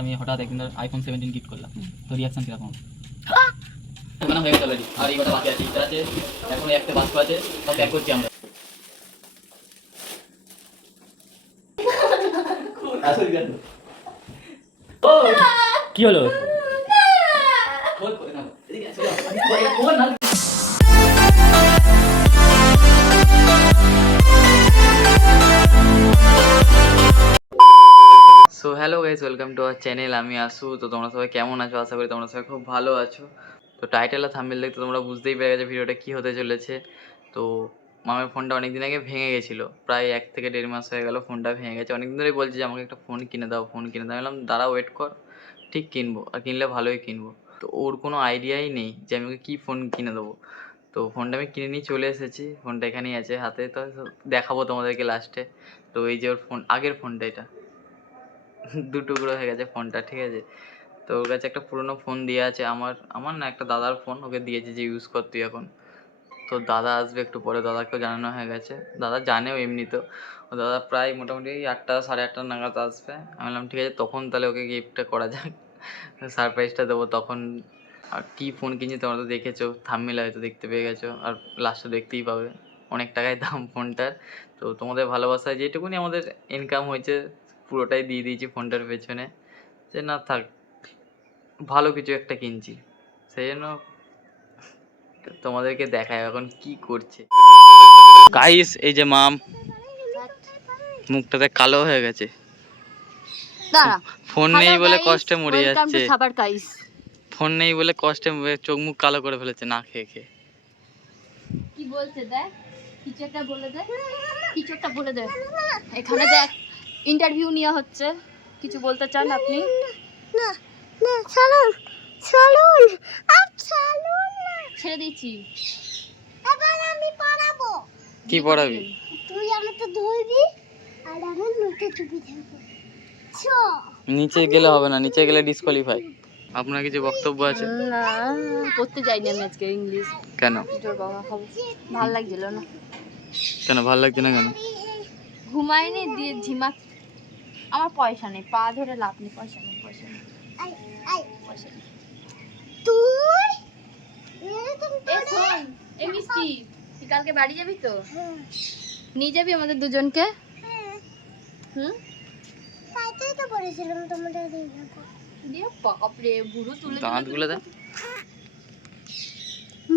আমি হঠাৎ একদিন আইফোন 17 গিফট করলাম, তো রিঅ্যাকশন কিরকম? ওখানে হয়ে গেছে অলরেডি, আর এই কথা বাকি আছে, ইচ্ছা আছে এখন একটা বাষ্প আছে, সব প্যাক করছি আমরা। কি হলো? So hello guys, welcome to our channel. আমি আসু। তো তোমরা সবাই কেমন আছো? আশা করি তোমরা সবাই খুব ভালো আছো। তো টাইটেল আর থাম্বনেল দেখতে তোমরা বুঝতেই পেরে গেছো ভিডিওটা কী হতে চলেছে। তো মামের ফোনটা অনেক দিন আগে ভেঙে গেছিলো, প্রায় 1 থেকে 1.5 মাস হয়ে গেলো ফোনটা ভেঙে গেছে। অনেক দিন ধরেই বলছি যে আমাকে একটা ফোন কিনে দাও, ফোন কিনে দাও। আমি বললাম দাঁড়া, ওয়েট কর, ঠিক কিনবো, আর কিনলে ভালোই কিনবো। তো ওর কোনো আইডিয়াই নেই যে আমি ওকে কী ফোন কিনে দেবো। তো ফোনটা আমি কিনে নিয়ে চলে এসেছি, ফোনটা এখানেই আছে হাতে, তো দেখাবো তোমাদেরকে লাস্টে। তো এই যে ওর ফোন, আগের ফোনটা, এটা দু টুকরো হয়ে গেছে ফোনটা, ঠিক আছে। তো ওর কাছে একটা পুরোনো ফোন দিয়ে আছে, আমার না একটা দাদার ফোন ওকে দিয়েছে যে ইউজ কর তুই এখন। তো দাদা আসবে একটু পরে, দাদাকেও জানানো হয়ে গেছে, দাদা জানেও এমনিতেও। ও দাদা প্রায় মোটামুটি 8টা সাড়ে 8টা নাগাদ আসবে। আমি বললাম ঠিক আছে, তখন তাহলে ওকে গিফটটা করা যাক, সারপ্রাইজটা দেবো তখন। আর কী ফোন কিনছি তোমরা তো দেখেছো, থাম্বনেলে হয়তো দেখতে পেয়ে গেছো, আর লাস্টে দেখতেই পাবে। অনেক টাকায় দাম ফোনটার। তো তোমাদের ভালোবাসায় যেটুকুনি আমাদের ইনকাম হয়েছে পুরোটাই দিয়ে দিয়েছি ফোনটার পেছনে, যে না থাক, ভালো কিছু একটা কিনছি, সেই জন্য তোমাদেরকে দেখায় এখন কি করছে। গাইস এই যে মাম, মুখটাতে কালো হয়ে গেছে, ফোন নেই বলে কষ্টে মরে যাচ্ছে, ফোন নেই বলে কষ্টে চোখ মুখ কালো করে ফেলেছে না খেয়ে খেয়ে। কি বলছে দেখ, কিছু একটা বলে দে, কিছু একটা বলে দে। এখানে দেখ ইন্টারভিউ নেওয়া হচ্ছে, কিছু বলতে চান আপনি? না না, চলুন চলুন, আপ চলুন না, ছেড়ে দিচ্ছি। এবার আমি পড়াবো। কি পড়াবি? তুই আমাকে ধরবি আর আমি নিচে চুপি থাকবো। চো নিচে গেলে হবে না, নিচে গেলে ডিসকোয়ালিফাই। আপনার কিছু বক্তব্য আছে? না, পড়তে যাইনি আমি আজকে ইংলিশ। কেন? জোর বাবা খাবো, ভালো লাগছিল না। কেন ভালো লাগছে না কেন? ঘুমাইনি, দিয়ে ঝিমা। আমার পয়সা নেই, পা ধরে লাভ নেই, পয়সা নেই, পয়সা নেই, পয়সা নেই। তুই এ শোন, এ মিষ্টি, তুই কালকে বাড়ি যাবি তো? নিয়ে যাবি আমাদের দুজনকে? হুম, তাইতেই তো বলেছিলাম তোমাদের দিয়ে যাবো। দিয়ে বাপরে, বুড়ো তুলে দাঁতগুলো দেখ।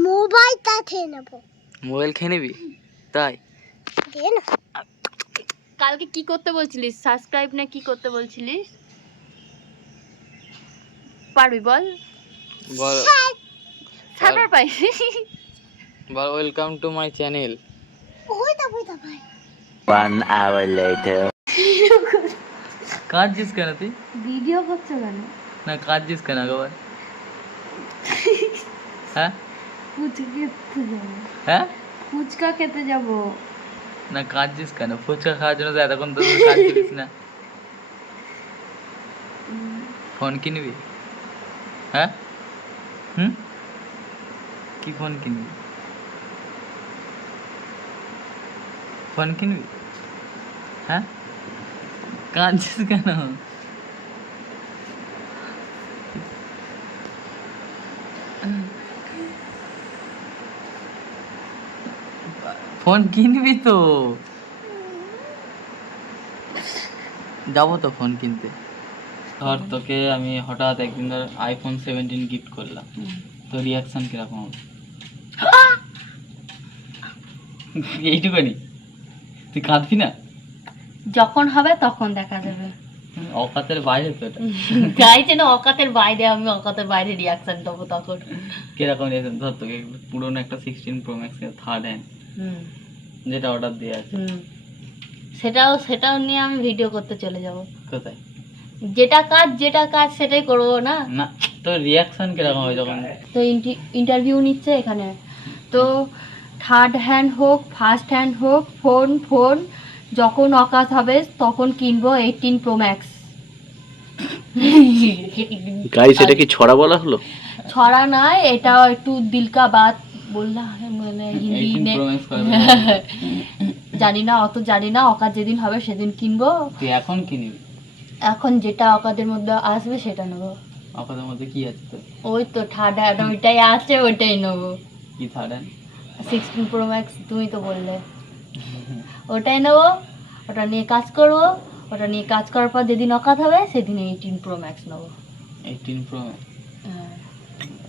মোবাইলটা খেয়ে নেবো। মোবাইল খেয়ে নিবি? তাই দে না। কালকে কি করতে বলছিলিস? সাবস্ক্রাইব না কি করতে বলছিলিস? পারবি বল? বল সার্ভার পাই। বল ওয়েলকাম টু মাই চ্যানেল। ওই দা ভাই। 1 hour later. কাঁদছিস কেন তুই? ভিডিও করছো কেন? না কাঁদছিস কেন একবার? হ্যাঁ হ্যাঁ, ফুচকা খেতে যাব। না কাঁদছিস কেন? ফুচকা খাওয়ার জন্য তো এতক্ষণ তো কাঁদছিলিস না। ফোন কিনবি? হ্যাঁ হুম, কি ফোন কিনবি? ফোন কিনবি? হ্যাঁ, কাঁদছিস কেন? ফোন কিনবি তো? যাবো তো ফোন কিনতে। ধর তোকে আমি হঠাৎ একদিন ধর আইফোন 17 গিফট করলাম, তো রিয়াকশন কিরকম হবে? এইটুকুনি? তুই কাঁদবি না? যখন হবে তখন দেখা যাবে। অকাতের বাইরে তো এটা। চাইছে না অকাতের বাইরে, আমি অকাতের বাইরে রিয়াকশন দেবো তখন। কিরকম রিয়াকশন? ধর তোকে পুরোনো একটা 16 প্রো ম্যাক্স থার্ড হ্যান্ড, যেটা অর্ডার দিয়ে আছে, সেটাও নিয়ে আমি ভিডিও করতে চলে যাব। কোথায়? যেটা কাজ সেটাই করবো না। না, তো রিয়াকশন কিরকম হবে যখন? তো ইন্টারভিউ নিচ্ছে এখানে, তো থার্ড হ্যান্ড হোক ফার্স্ট হ্যান্ড হোক, ফোন যখন অকাত হবে তখন কিনবো 18 প্রো ম্যাক্স। গাইস, এটা কি ছড়া বলা হলো? ছড়া নয়, এটা একটু দিল কা বাত বললা, মানে হিন্দি 18 প্রো ম্যাক্স করবে? জানি না, অত জানি না, অকাত যেদিন হবে সেদিন কিনবো। তুই এখন কিনবি? এখন যেটা অকাদের মধ্যে আসবে সেটা নেবো। আপনাদের মধ্যে কি আছে তো? ওই তো থার্ড হ্যান্ড ওইটাই আছে, ওইটাই নেবো। কি থার্ড হ্যান্ড? 16 প্রো ম্যাক্স তুমি তো বললে, ওটাই নেবো। ওটা নিয়ে কাজ করবো, ওটা নিয়ে কাজ করার পর যেদিন অকাত হবে সেদিন 18 প্রো ম্যাক্স নেবো। 18 প্রো? হ্যাঁ।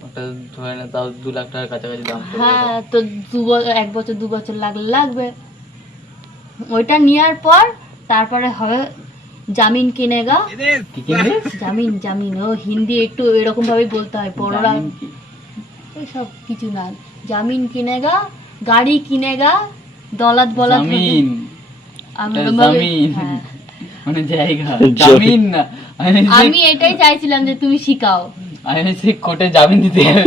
ওটা ধরে না তাও 2 লাখ টাকার কাছাকাছি দাম পড়বে। হ্যাঁ তো 1 বছর 2 বছর লাগবে। ওইটা নেওয়ার পর তারপরে হবে জামিন কিনেগা। কি কিনবে? জামিন জামিন, ও হিন্দি একটু এরকম ভাবে বলতে হয়, বড়রা জামিন কি? ওই সব কিছু না। জামিন কিনেগা, গাড়ি কিনেগা, দলাত বলাত হবে। জামিন? আমি এটা তোমাকে- জামিন হ্যাঁ। মানে জায়গা, জামিন না। আমি এটাই চাইছিলাম যে তুমি শিখাও। আমি সে কোর্টে জামিন দিতে হবে।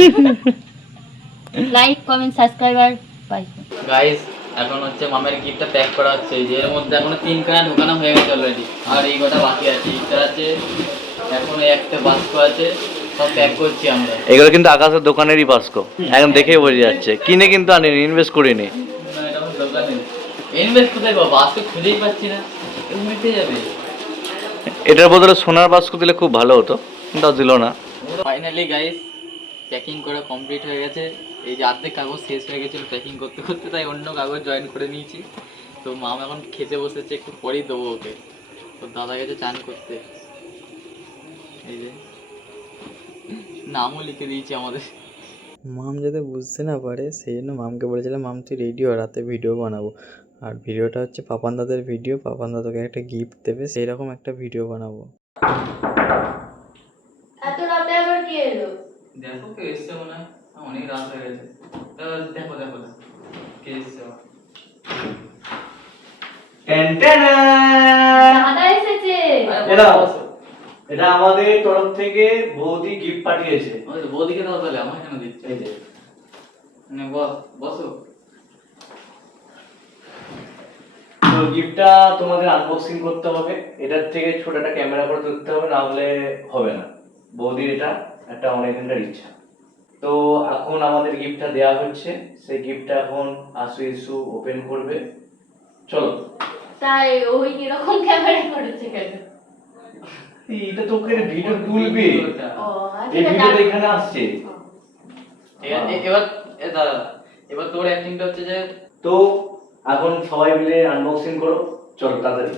Like comment subscriber bye. Guys এখন হচ্ছে মামের গিফটটা প্যাক করা হচ্ছে। এই যে এর মধ্যে এখনো 3 খানা ঢোকানো হয়ে গেছে অলরেডি, আর এই কটা বাকি আছে। এটা আছে, এখন এই একটা বাস্ক আছে, সব প্যাক করছি আমরা। এগুলো কিন্তু আকাশের দোকানেরই বাস্ক, একদম দেখেই বোঝা যাচ্ছে। কিনে কিন্তু আনিনি, ইনভেস্ট করিনি। না, এটা আমার দোকানে। ইনভেস্ট কোথায় পাবো? বাস্ক খুঁজেই পাচ্ছি না, এমনিতে যাবে। এটার বদলে সোনার বাস্ক দিলে খুব ভালো হতো, কিন্তু আর দিল না। ফাইনালি গাইস প্যাকিং করা কমপ্লিট হয়ে গেছে। এই যে অর্ধেক কাগজ শেষ হয়ে গেছিলো প্যাকিং করতে করতে, তাই অন্য কাগজ জয়েন করে নিয়েছি। তো মাম এখন খেতে বসেছে, একটু পরেই দেবো ওকে। তো দাদা গেছে চান করতে। এই যে নামও লিখে দিয়েছি আমাদের। মাম যাতে বুঝতে না পারে সেই জন্য মামকে বলেছিলাম, মাম তুই রেডি হ, রাতে ভিডিও বানাবো। আর ভিডিওটা হচ্ছে পাপান দাদের ভিডিও, পাপান দাদাকে একটা গিফট দেবে, সেই রকম একটা ভিডিও বানাবো। এত রাতে আবার কি এলো? দেখো কে এসছে, মনে হয় অনেক রাত হয়ে গেছে। দেখো দেখো দেখো কে এসছে। দাদা এসেছে। এটা আমাদের তরফ থেকে বৌদি গিফট পাঠিয়েছে। বৌদিকে দাও তাহলে, আমার কেন দিচ্ছে? এই যে মানে বসো। তো গিফটটা তোমাদের আনবক্সিং করতে হবে। এটার থেকে ছোট একটা ক্যামেরা করে তুলতে হবে, না হলে হবে না। বৌদির এটা একটা অনেকদিনকার ইচ্ছা। তো এখন আমাদের গিফটটা দেওয়া হচ্ছে, সেই গিফটটা এখন ইস্যু ওপেন করবে। চলো। তাই ওই এরকম ক্যামেরা করেছে কেন? এটা তো ওখানে ভিডিও তুলবে, ও এই ভিডিওটা এখানে আসছে। এবার দাদা এবার তোর অ্যাক্টিংটা হচ্ছে যে, তো এখন সবাই মিলে আনবক্সিং করো, চলো তাড়াতাড়ি।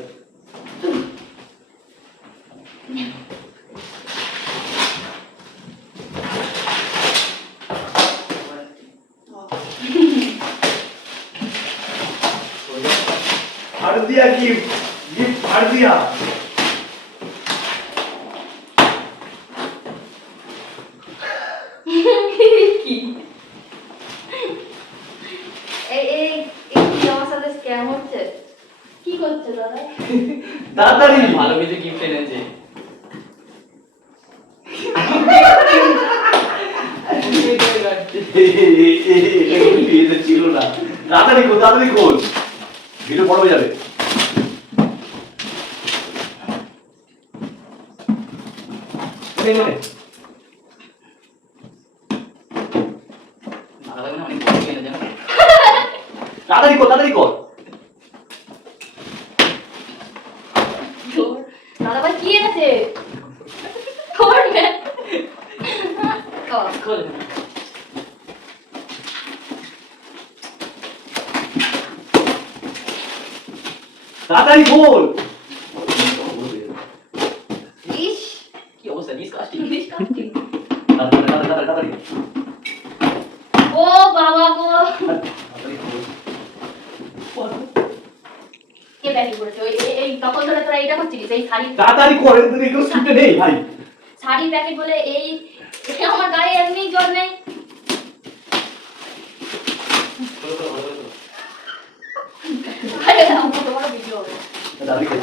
फाड़ दिया गिफ्ट फाड़ दिया। কি এই কি আমার সাথে স্ক্যাম হচ্ছে? কি করছে দাদা? তাড়াতাড়ি ভালো কিছু গিফট এনেছে। এটা ছিল না। তাড়াতাড়ি কর, ভিডিও বড় হয়ে যাবে। তাড়াতাড়ি কর। দাদা ভাই কি এনেছে? করবে তাড়াতাড়ি বল। ইস কি অবস্থা, ডিসকাস্টিং। তাড়াতাড়ি ও বাবা গো, কে প্যাকিং করেছে? ওই এই তখন ধরে তোরা এইটা করছিস, এই শাড়ি তাড়াতাড়ি করে, তুমি কেউ ছুটে নেই ভাই। শাড়ি প্যাকেট বলে এই আমার গায়ে এমনি জল নেই। আরে আমার কত বড় ভিডিও হবে।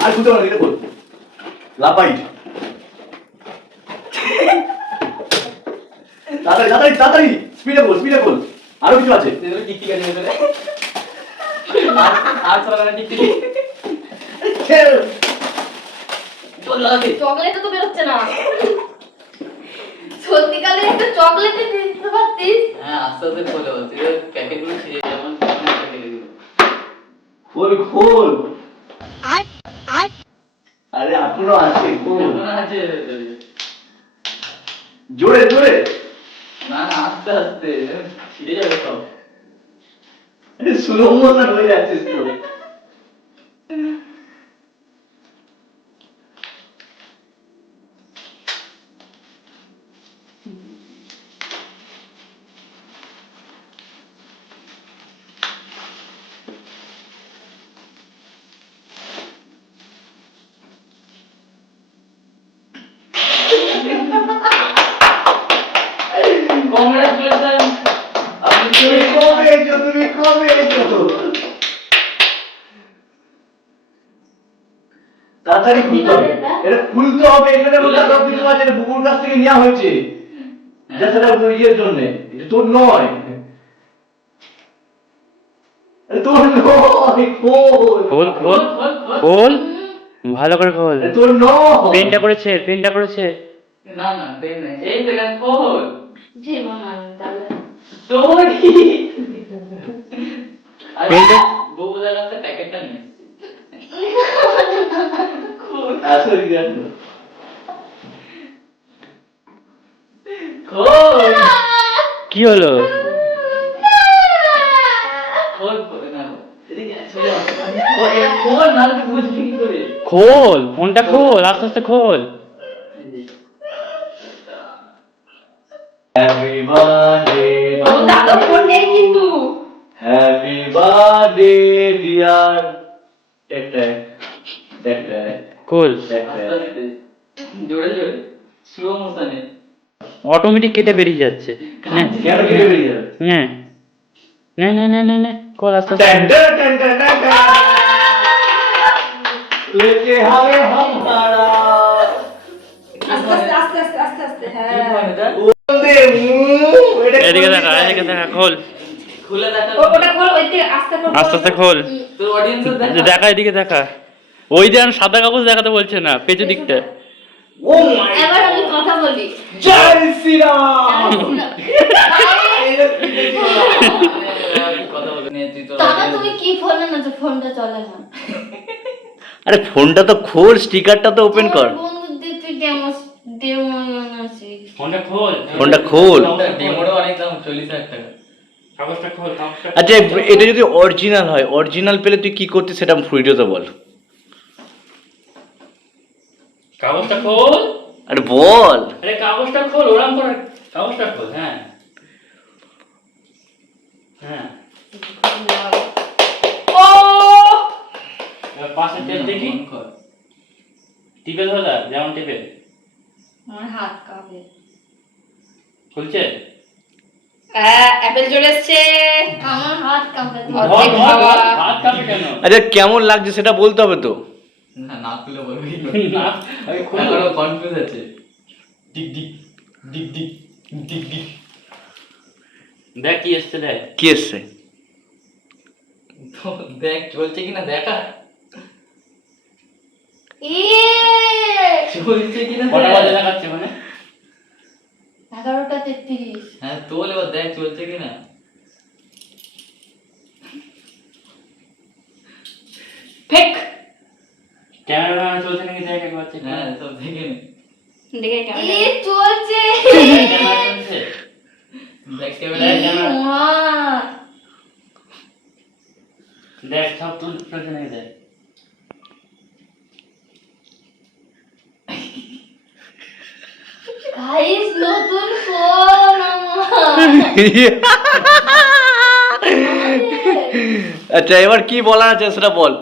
আর খুঁজতে পারো, এটা বল। লাপাই তাড়াতাড়ি স্পিডে বল। আরো কিছু আছে। টিকটিক আছে ভেতরে, আর চলা না টিকটিক। চকলেট তো বেরোচ্ছে না। সত্যিকালে একটা চকলেট দিতে পারতিস। হ্যাঁ আস্তে আস্তে খোলো, তুই প্যাকেটগুলো ছিঁড়ে যেমন ফেলে দিবি। খোল। আরে এখনো আছে এখনো আছে। জোরে জোরে না না আস্তে আস্তে ছিঁড়ে যাবে সব। স্লো মোশন হয়ে যাচ্ছিস তো। কংগ্রেচুলেশন, আপনি তুমি কবে এসো, তুমি কবে এসো? তাড়াতাড়ি খুলতে হবে, এটা খুলতে হবে। এখানে মধ্যে সব কিছু আছে, এটা বুবুর কাছ থেকে নেওয়া হয়েছে। যা সেটা ইয়ের জন্য, এটা তোর নয়, এটা তোর নয়। খোল খোল খোল খোল, ভালো করে খোল। এটা তোর নয়। পেনটা করেছে, পেনটা করেছে। না না পেন নাই, এই তো গান খোল। জি মামা তাহলে তোরই পেনটা বউদার কাছে প্যাকেটটা নে। আসলে গান খোল কি হলো? খোল খোল না এদিকে চলে আয়। খোল না তুই বুঝবি কি করে? খোল ফোনটা, খোল আস্তে আস্তে খোল। হ্যাপি বার্থডে দাদা ফোন নেই কিন্তু হ্যাপি বার্থডে ডিয়ার খোল, আস্তে আস্তে জোরে জোরে স্লো মোশনে। অটোমেটিক কেটে বেরিয়ে যাচ্ছে। নে কেন কেটে বেরিয়ে যাবে? নে নে নে নে নে নে খোল আস্তে আস্তে। लेके हाय हमारा আস্তে আস্তে আস্তে আস্তে কি হ্যাঁ ফোন এটা? ওদে এটা এদিকে দেখা, এদিকে দেখা, খোল খুলে দেখা। ওটা খোল ওইতে আস্তে করে আস্তে আস্তে খোল। তোর অডিয়েন্সের দেখা। দেখা এদিকে দেখা, ওই যে সাদা কাগজ দেখাতে বলছে না, পেছু দিকটা। ও মাই এবার আমি কথা বলি জয় শ্রী রাম কথা বলে নে তুই তোর দাদা audience- তুমি কি ফোনে না যে ফোনটা চলে না আরে ফোনটা তো খোল, স্টিকারটা তো ওপেন কর। বন্ধুদের তুই ডেমো ডেমো আছিস ফোনটা খোল, ফোনটা খোল। ডেমোরও অনেক দাম, 40,000 টাকা। কাগজটা খোল, কাগজটা। আচ্ছা এটা যদি অরিজিনাল হয়, অরিজিনাল পেলে তুই কি করতিস সেটা ভিডিওতে বল। কাগজটা খোল, আরে বল। আরে কাগজটা খোল, ওরম করে কাগজটা খোল। হ্যাঁ হ্যাঁ, ও এবার পাশে টেপ দেখি, ফোন কর। টিপে ধরা যেমন টিপে আমার হাত কাঁপে খুলছে। অ্যাপেল চলে এসেছে আমার হাত কাঁপে ধর, ধর, ধর, হাত কাঁপে কেন? আচ্ছা কেমন লাগছে সেটা বলতে হবে তো। না না খুলে বলবি না, আমি খুলবো। এখনো কনফিউজ আছে। ডিক ডিক ডিক ডিক ডিক ডিক। দেখ কি এসছে, দেখ কি এসছে? তো দেখ চলছে কিনা দেখা, চলছে কিনা কটা বাজে দেখ। দেখাচ্ছে মানে? 11:33 হ্যাঁ তোল এবার দেখ চলছে কিনা। ফেক ক্যামেরা চলছে নাকি দেখ একবার চেক হ্যাঁ সব দেখে নে। দেখে কেমন চলছে ক্যামেরা চলছে, দেখ দেখ ক্যামেরা। ক্যামেরা, মা দেখ সব চলছে নাকি দেখ। গাইস নতুন ফোন আচ্ছা এবার কি বলার আছে সেটা বল।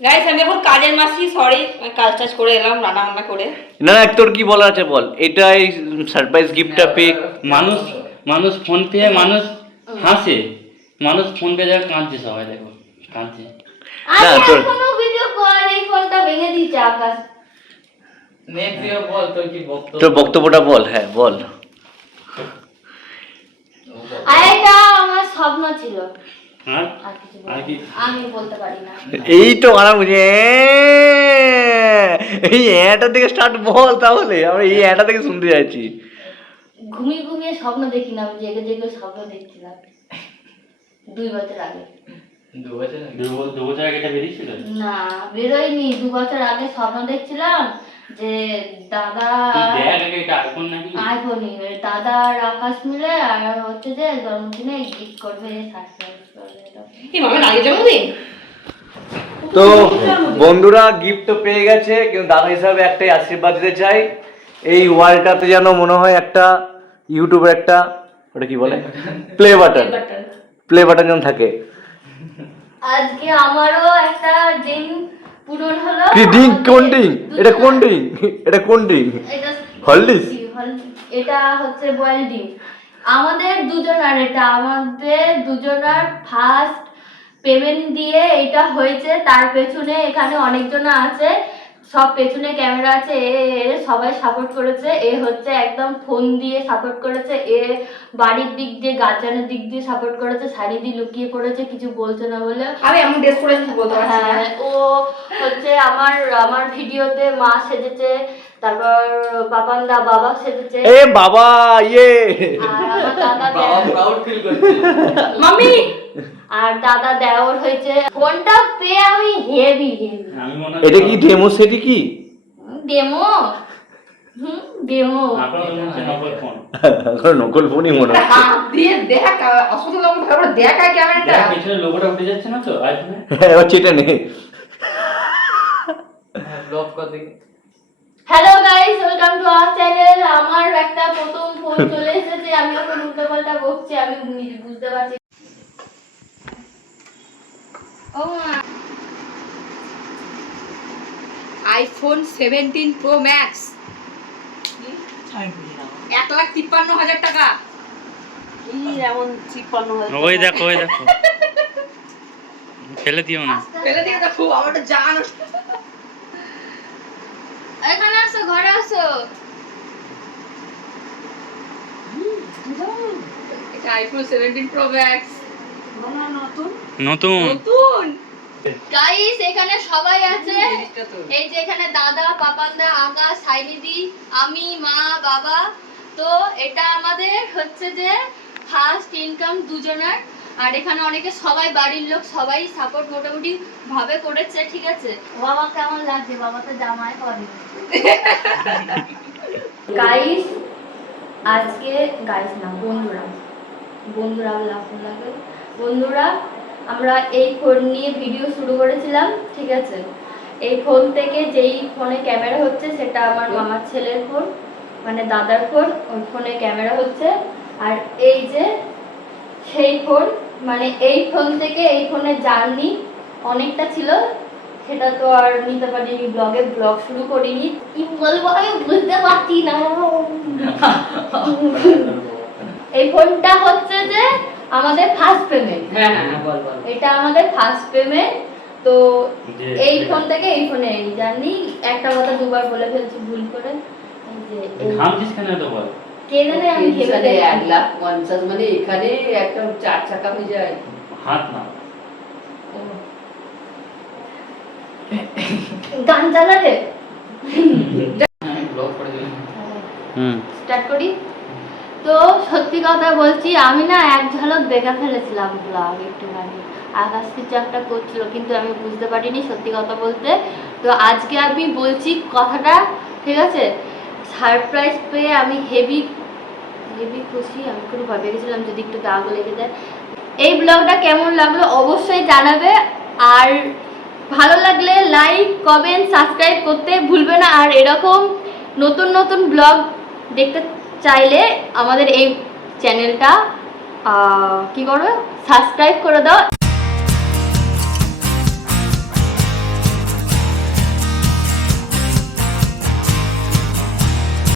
গাইস আমি এখন কাজের মাসি, সরি কাজ টাজ করে এলাম রান্না বান্না করে। না না তোর কি বলার আছে বল। এটাই সারপ্রাইজ গিফটটা পেয়ে মানুষ মানুষ ফোন পেয়ে মানুষ হাসে, মানুষ ফোন পেয়ে যাবে কাঁদছে, সবাই দেখো কাঁদছে। না, আরে তোর- এখনো ভিডিও কর এই ফোনটা ভেঙে দিচ্ছে আকাশ নেক্সট দিয়ে বল তোর কি বক্তব্য। তোর বক্তব্যটা বল। হ্যাঁ বল। আর এটা আমার স্বপ্ন ছিল আর আর কিছু আর বলবো কি? না। আমি বলতে পারি না এই তো আরাম বুঝে এই এটা থেকে স্টার্ট বল, তাহলে আমরা এই এটা থেকে শুনতে যাচ্ছি। ঘুমিয়ে ঘুমিয়ে স্বপ্ন দেখি না, আমি জেগে জেগে স্বপ্ন দেখছিলাম 2 বছর আগে দু বছর আগে এটা বেরিয়েছিল। না বেরোয়নি, 2 বছর আগে স্বপ্ন দেখছিলাম যে দাদা তুই দেখ আগে এটা আইফোন নাকি? আইফোনই, দাদা আর আকাশ মিলে আর হচ্ছে যে জন্মদিনে গিফট করবে, সারপ্রাইজ করবে এটা। এই মামের আগে জন্মদিন। তো বন্ধুরা গিফট তো পেয়ে গেছে, কিন্তু দাদা হিসাবে একটাই আশীর্বাদ দিতে চাই, এই ওয়ালটাতে যেন মনে হয় একটা ইউটিউবের একটা ওটা কি বলে প্লে বাটন, প্লে বাটন যেন থাকে। আজকে আমারও একটা ড্রিম পূরণ হলো। কি ড্রিঙ্ক? কোন ড্রিঙ্ক এটা? কোন ড্রিঙ্ক এটা? কোন ড্রিঙ্ক? এটা হলদিস? এটা হচ্ছে বয়েল ডিম। আমাদের দুজনার, এটা আমাদের দুজনার ফার্স্ট পেমেন্ট দিয়ে এটা হয়েছে। তার পেছনে এখানে অনেকজন আছে, সব পেছনে ক্যামেরা আছে, সবাই সাপোর্ট করেছে। এ হচ্ছে একদম ফোন দিয়ে সাপোর্ট করেছে, এ বাড়ির দিক দিয়ে গার্জেনের দিক দিয়ে সাপোর্ট করেছে, শাড়ি দিয়ে লুকিয়ে পড়েছে কিছু বলছে না বলে। আমি এমন ড্রেস পরেছি বলতে পারছি না। হ্যাঁ, ও হচ্ছে আমার ভিডিওতে মা সেজেছে, তারপর বাবান্দা বাবা সেজেছে, এ বাবা ইয়ে আর আমার দাদা বাবা প্রাউড ফিল করছে। মামি আর দাদা দেওর হয়েছে। ফোনটা পেয়ে আমি হেভি হেভি। আমি মনে হয় এটা কি ডেমো সেটি কি? Demo, demo. আপনার তো মনে হচ্ছে নকল ফোন। এখন নকল ফোনই মনে হয়। হাত দিয়ে দেখ, অসুবিধা যখন ভালো করে দেখায় ক্যামেরাটা। দেখ পিছনে লোগোটা উঠে যাচ্ছে না তো আইফোনে? হ্যাঁ, এবার চেটে নে। ব্লগ কর দেখি। Hello guys, welcome to our channel. আমার একটা প্রথম ফোন চলে এসেছে, আমি এখন উল্টোপাল্টা বকছি, আমি নিজে বুঝতে পারছি। ও মা, আইফোন 17 প্রো ম্যাক্স, 1,53,000 টাকা। ওই দেখো ওই দেখো, ফেলে দিও না। ফেলে দিয়ে দেখো, আমারটা জান। এখানে আসো, ঘরে আসো। এটা আইফোন 17 প্রো ম্যাক্স, নতুন নতুন। গাইস এখানে সবাই আছে, এই যে এখানে দাদা, পাপান্দা, আকাশ, সাইনিদি, আমি, মা, বাবা। তো এটা আমাদের হচ্ছে যে ফার্স্ট ইনকাম দুজনের। আর এখানে অনেকে সবাই বাড়ির লোক সবাই সাপোর্ট মোটামুটি ভাবে করেছে, ঠিক আছে। বাবা কেমন লাগছে? বাবা তো জামাই করে। গাইস আজকে, গাইস না বন্ধুরা, বন্ধুরা লাগে, বন্ধুরা আমরা এই ফোন নিয়ে ভিডিও শুরু করেছিলাম, ঠিক আছে। এই ফোন থেকে যেই ফোনে ক্যামেরা হচ্ছে সেটা আমার মামার ছেলের ফোন, মানে দাদার ফোন, ওই ফোনে ক্যামেরা হচ্ছে। আর এই যে সেই ফোন, মানে এই ফোন থেকে এই ফোনের জার্নি অনেকটা ছিল, সেটা তো আর নিতে পারিনি ব্লগে, ব্লগ শুরু করিনি। কি বলবো আমি বুঝতে পারছি না। এই ফোনটা হচ্ছে যে আমাদের ফার্স্ট পেমেন্ট। হ্যাঁ হ্যাঁ বল বল। এটা আমাদের ফার্স্ট পেমেন্ট। তো যে- এই ফোন থেকে এই ফোনে এই জানি একটা কথা দুবার বলে ফেলছি ভুল করে। এই যে এই ঘামছিস কেন এত বল? কে জানে আমি ভেবে এখানে দেখি। 1,50,000 মানে এখানে একটা 4 চাকা হয়ে যায়। হাত না। গান চালাতে ব্লগ করে দিলাম। স্টার্ট করি। তো সত্যি কথা বলছি, আমি না এক ঝলক দেখে ফেলেছিলাম ব্লগ একটুখানি, আকাশ কিছু একটা করছিল কিন্তু আমি বুঝতে পারিনি সত্যি কথা বলতে। তো আজকে আমি বলছি কথাটা, ঠিক আছে। সারপ্রাইজ পেয়ে আমি হেভি হেভি খুশি। আমি খুব ভয় পেয়েছিলাম যদি একটু দাগ লেগে যায়। এই ব্লগটা কেমন লাগলো অবশ্যই জানাবে, আর ভালো লাগলে লাইক কমেন্ট সাবস্ক্রাইব করতে ভুলবে না। আর এরকম নতুন নতুন ব্লগ দেখতে চাইলে আমাদের এই চ্যানেলটা কি করবে, সাবস্ক্রাইব করে দাও।